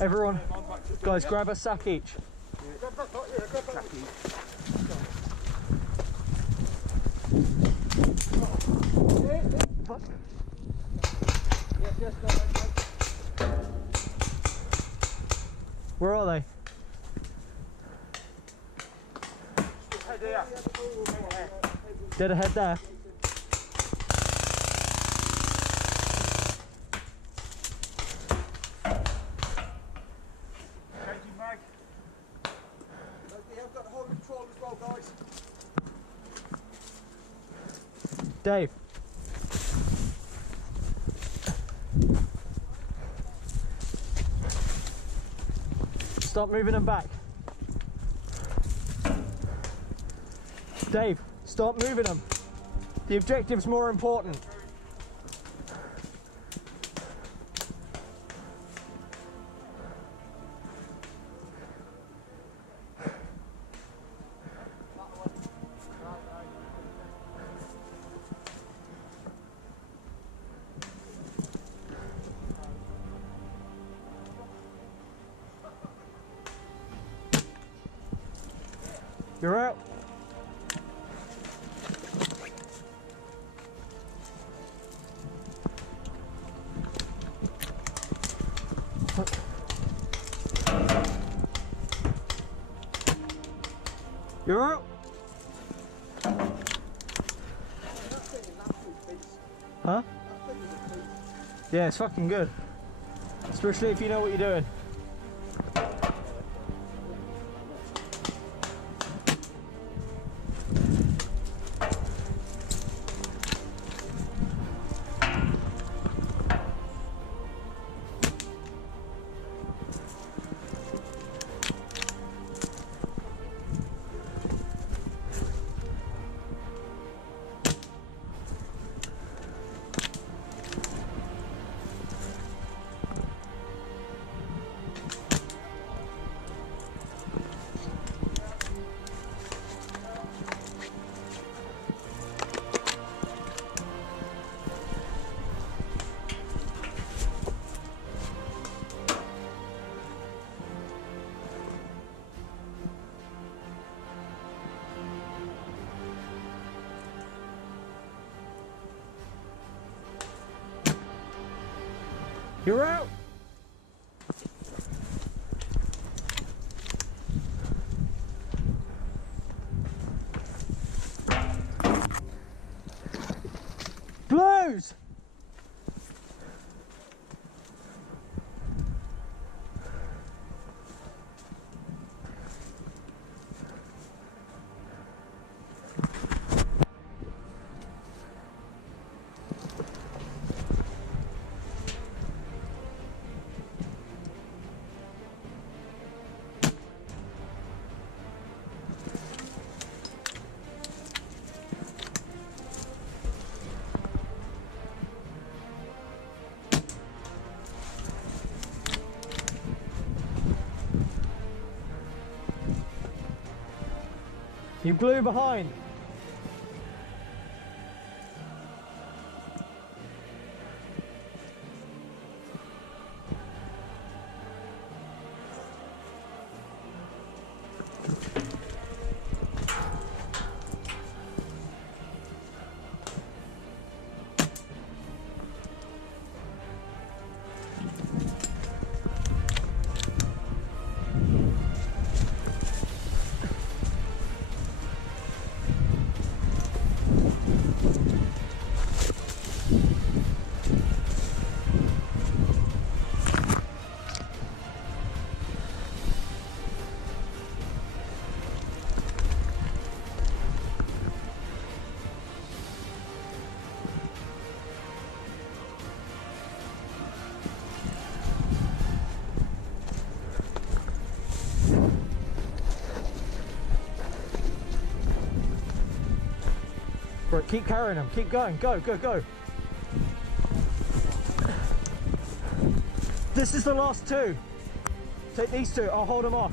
Everyone, guys, grab a sack each. Fuck. Where are they? Dead ahead there. Changing mag. Okay, I've got the whole control as well, guys. Dave. Stop moving them back. Dave, stop moving them. The objective's more important. You're out. You're out. Huh? Yeah, it's fucking good. Especially if you know what you're doing. You're out. Blues. You blew behind. Right, keep carrying them, keep going, go, go, go. This is the last two. Take these two, I'll hold them off.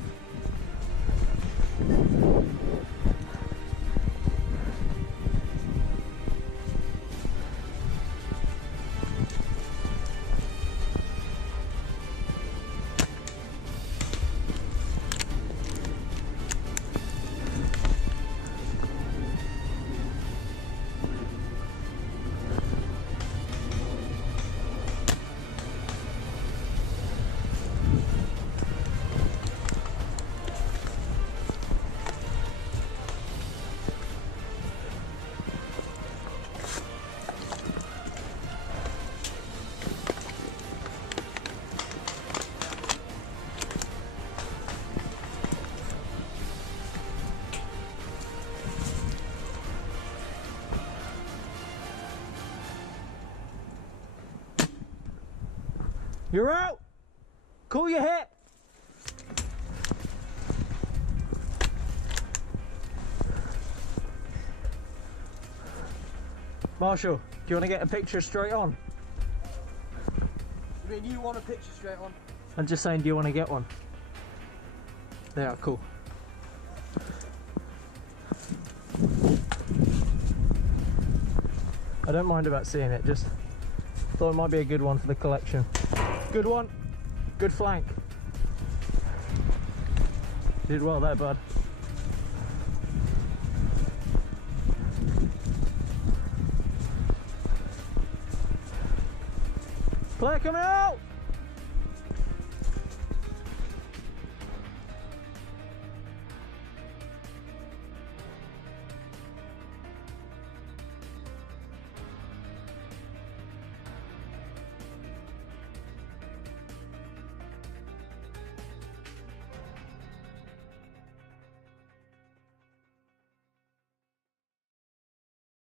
You're out. Cool your hit. Marshall, do you want to get a picture straight on? You mean you want a picture straight on? I'm just saying, do you want to get one? Yeah, cool. I don't mind about seeing it, just thought it might be a good one for the collection. Good one, good flank. Did well there, bud. Player coming out!